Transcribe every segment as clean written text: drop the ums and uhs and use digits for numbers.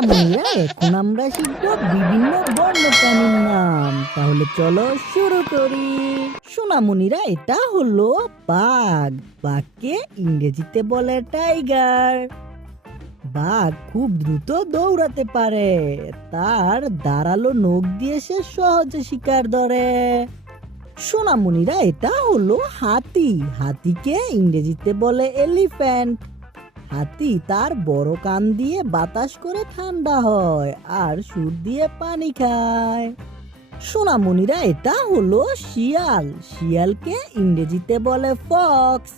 সোনামণিরা, এখন আমরা শিখব বিভিন্ন বন্য প্রাণীর নাম। তাহলে চলো শুরু করি। সোনামণিরা, এটা হলো বাঘ। বাঘকে ইংরেজিতে বলে টাইগার। বাঘ খুব দ্রুত দৌড়াতে পারে। তার ধারালো নখ দিয়ে সে সহজে শিকার ধরে। সোনামণিরা, এটা হলো হাতি। হাতিকে ইংরেজিতে বলে এলিফ্যান্ট। হাতি তার বড় কান দিয়ে বাতাস করে ঠান্ডা হয় আর সুর দিয়ে পানি খায়। সোনামণিরা, এটা হলো শিয়াল। শিয়ালকে ইংরেজিতে বলে ফক্স।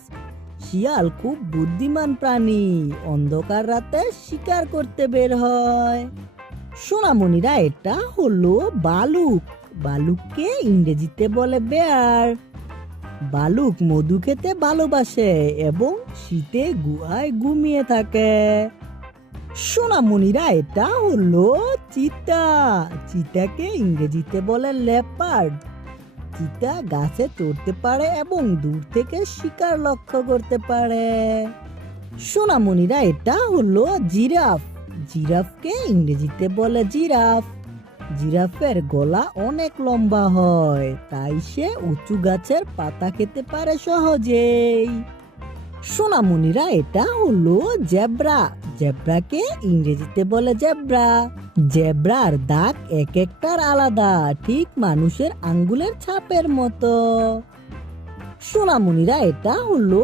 শিয়াল খুব বুদ্ধিমান প্রাণী। অন্ধকার রাতে শিকার করতে বের হয়। সোনামণিরা, এটা হলো বালুক। বালুককে ইংরেজিতে বলে বেয়ার। বালুক মধু খেতে ভালোবাসে এবং শীতে গুহায় ঘুমিয়ে থাকে। সোনামণিরা, এটা হলো চিতা। চিতাকে ইংরেজিতে বলে লেপার্ড। চিতা গাছে চড়তে পারে এবং দূর থেকে শিকার লক্ষ্য করতে পারে। সোনামণিরা, এটা হলো জিরাফ। জিরাফকে ইংরেজিতে বলে জিরাফ। জিরাফের গলা অনেক লম্বা হয়, তাই সে উঁচু গাছের পাতা খেতে পারে সহজেই। সোনামণিরা, এটা হলো জেব্রা। জেব্রাকে ইংরেজিতে বলে জেব্রা। জেব্রার দাগ এক একটার আলাদা, ঠিক মানুষের আঙ্গুলের ছাপের মতো। সোনামণিরা, এটা হলো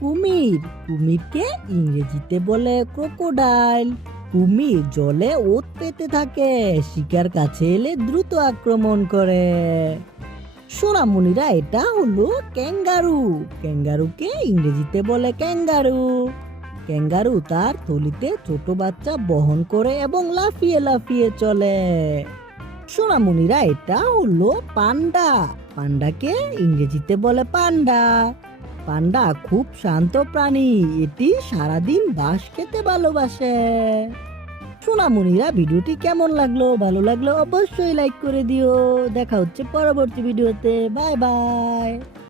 কুমির। কুমিরকে ইংরেজিতে বলে ক্রোকোডাইল। কুমির জলে ওত পেতে থাকে, শিকার কাছে এলে দ্রুত আক্রমণ করে। সোনামণিরা, এটা হলো ক্যাঙ্গারু। ক্যাঙ্গারুকে ইংরেজিতে বলে ক্যাঙ্গারু। ক্যাঙ্গারু তার থলিতে ছোট বাচ্চা বহন করে এবং লাফিয়ে লাফিয়ে চলে। সোনামণিরা, এটা হলো পান্ডা। পান্ডাকে ইংরেজিতে বলে পান্ডা। পান্ডা খুব শান্ত প্রাণী। এটি সারাদিন ঘাস খেতে ভালোবাসে। সোনামণিরা, ভিডিওটি কেমন লাগলো? ভালো লাগলো অবশ্যই লাইক করে দিও। দেখা হচ্ছে পরবর্তী ভিডিওতে। Bye bye.